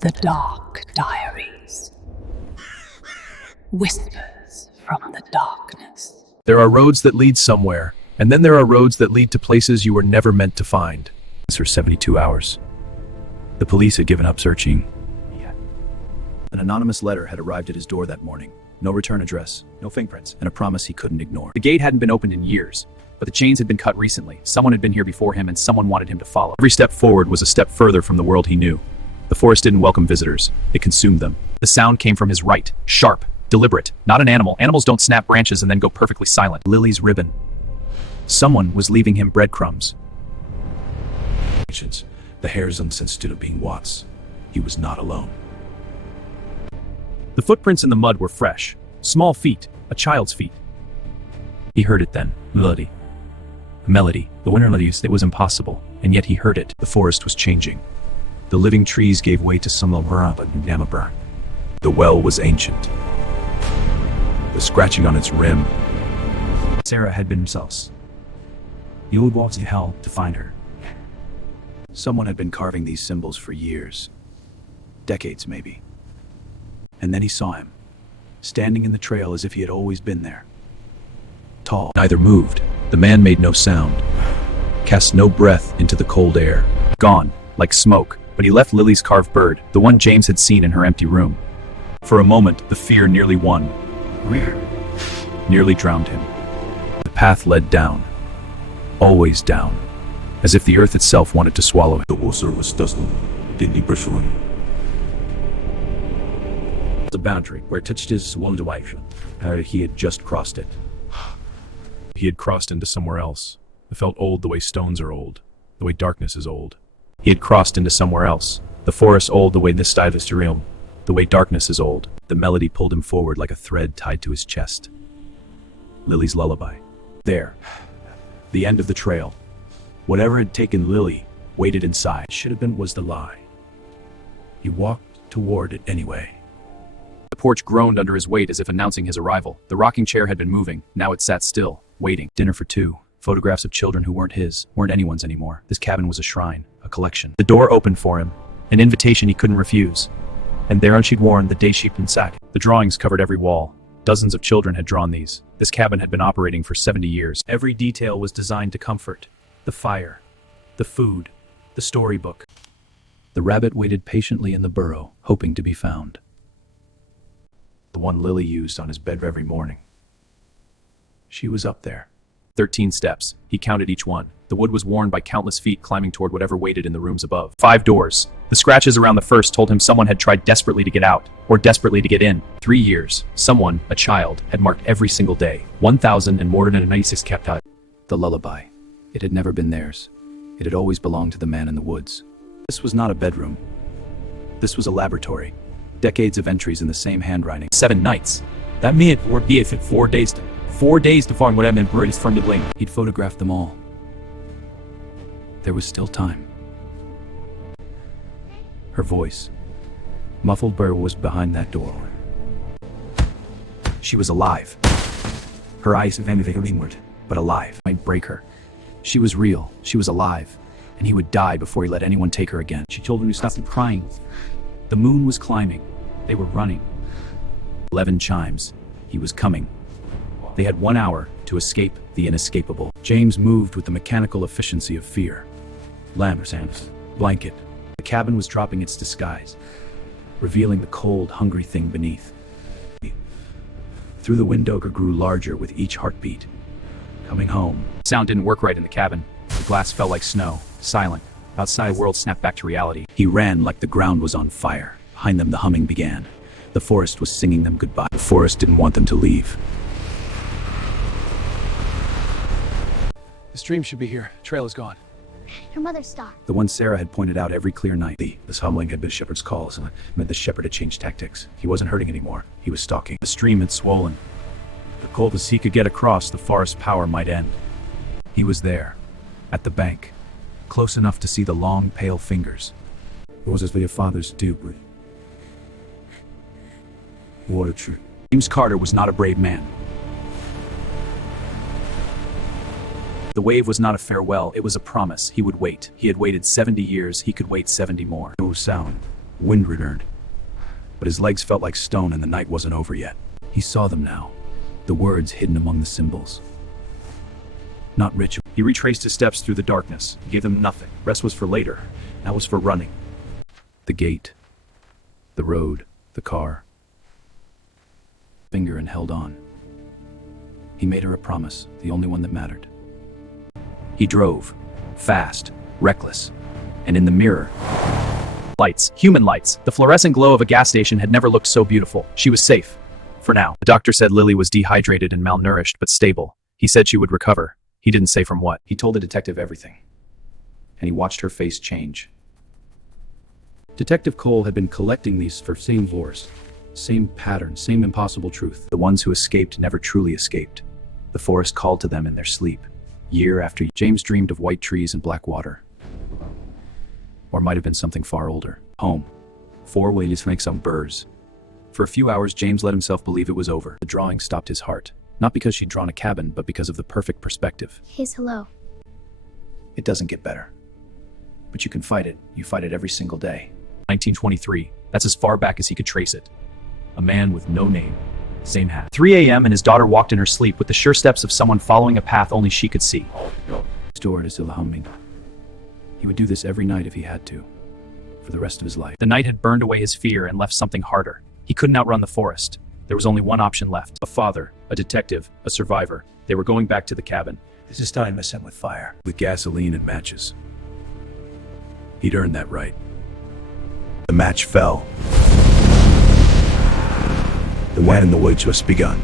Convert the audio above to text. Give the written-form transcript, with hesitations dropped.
The Dark Diaries. Whispers from the darkness. There are roads that lead somewhere, and then there are roads that lead to places you were never meant to find. For 72 hours. The police had given up searching. An anonymous letter had arrived at his door that morning. No return address, no fingerprints, and a promise he couldn't ignore. The gate hadn't been opened in years, but the chains had been cut recently. Someone had been here before him, and someone wanted him to follow. Every step forward was a step further from the world he knew. The forest didn't welcome visitors. It consumed them. The sound came from his right, sharp, deliberate. Not an animal. Animals don't snap branches and then go perfectly silent. Lily's ribbon. Someone was leaving him breadcrumbs. The hairs on the sense stood of being Watts. He was not alone. The footprints in the mud were fresh. Small feet, a child's feet. He heard it then. Melody. A melody. The winter melodies, it was impossible, and yet he heard it. The forest was changing. The living trees gave way to some Namaburn. The well was ancient. The scratching on its rim. Sarah had been himself. He would walk to hell to find her. Someone had been carving these symbols for years. Decades, maybe. And then he saw him, standing in the trail as if he had always been there. Tall. Neither moved. The man made no sound. Cast no breath into the cold air. Gone, like smoke. But he left Lily's carved bird, the one James had seen in her empty room. For a moment, the fear nearly won. Nearly drowned him. The path led down. Always down. As if the earth itself wanted to swallow him. The water was dusty. Didn't pursue. The boundary where it touched his wounded wife. He had just crossed it. He had crossed into somewhere else. It felt old the way stones are old, the way darkness is old. He had crossed into somewhere else. The forest old the way this side is realm, the way darkness is old. The melody pulled him forward like a thread tied to his chest. Lily's lullaby. There. The end of the trail. Whatever had taken Lily waited inside. It should have been was the lie. He walked toward it anyway. The porch groaned under his weight as if announcing his arrival. The rocking chair had been moving. Now it sat still, waiting. Dinner for two. Photographs of children who weren't his, weren't anyone's anymore. This cabin was a shrine, a collection. The door opened for him, an invitation he couldn't refuse. And thereon she'd worn the day she'd been sacked. The drawings covered every wall. Dozens of children had drawn these. This cabin had been operating for 70 years. Every detail was designed to comfort. The fire, the food, the storybook. The rabbit waited patiently in the burrow, hoping to be found. The one Lily used on his bed every morning. She was up there. 13 steps. He counted each one. The wood was worn by countless feet climbing toward whatever waited in the rooms above. 5 doors. The scratches around the first told him someone had tried desperately to get out, or desperately to get in. 3 years. Someone, a child, had marked every single day. 1,096 kept out. The lullaby. It had never been theirs. It had always belonged to the man in the woods. This was not a bedroom. This was a laboratory. Decades of entries in the same handwriting. 7 nights. That meant would be if it 4 days to 4 days to find what I meant British from the link. He'd photographed them all. There was still time. Her voice. Muffled burr was behind that door. She was alive. Her eyes of anything inward, but alive. Might break her. She was real. She was alive. And he would die before he let anyone take her again. She told him to stop crying. The moon was climbing. They were running. 11 chimes. He was coming. They had 1 hour to escape the inescapable. James moved with the mechanical efficiency of fear. Lamp, blanket. The cabin was dropping its disguise, revealing the cold, hungry thing beneath. Through the window, it grew larger with each heartbeat. Coming home. Sound didn't work right in the cabin. The glass fell like snow, silent. Outside, the world snapped back to reality. He ran like the ground was on fire. Behind them, the humming began. The forest was singing them goodbye. The forest didn't want them to leave. The stream should be here. Trail is gone. Your mother's star. The one Sarah had pointed out every clear night. This humbling had been Shepard's calls, and it meant the Shepherd had changed tactics. He wasn't hurting anymore. He was stalking. The stream had swollen. The coldest he could get across, the forest power might end. He was there, at the bank, close enough to see the long, pale fingers. It was as for your father's do. What a truth. James Carter was not a brave man. The wave was not a farewell, it was a promise. He would wait. He had waited 70 years, he could wait 70 more. No sound. Wind returned, but his legs felt like stone and the night wasn't over yet. He saw them now, the words hidden among the symbols. Not ritual. He retraced his steps through the darkness. He gave them nothing. Rest was for later. Now was for running. The gate, the road, the car. Finger and held on. He made her a promise, the only one that mattered. He drove. Fast. Reckless. And in the mirror, lights. Human lights. The fluorescent glow of a gas station had never looked so beautiful. She was safe. For now. The doctor said Lily was dehydrated and malnourished, but stable. He said she would recover. He didn't say from what. He told the detective everything, and he watched her face change. Detective Cole had been collecting these for same voice, same pattern, same impossible truth. The ones who escaped never truly escaped. The forest called to them in their sleep. Year after year, James dreamed of white trees and black water. Or might have been something far older. Home. 4 ways to make some birds. For a few hours, James let himself believe it was over. The drawing stopped his heart. Not because she'd drawn a cabin, but because of the perfect perspective. Here's hello. It doesn't get better. But you can fight it. You fight it every single day. 1923. That's as far back as he could trace it. A man with no name. Same hat. 3 a.m. and his daughter walked in her sleep with the sure steps of someone following a path only she could see. His door is still humming. He would do this every night if he had to, for the rest of his life. The night had burned away his fear and left something harder. He couldn't outrun the forest. There was only one option left. A father, a detective, a survivor. They were going back to the cabin. This is time to set with fire. With gasoline and matches. He'd earned that right. The match fell. The one in the woods was begun.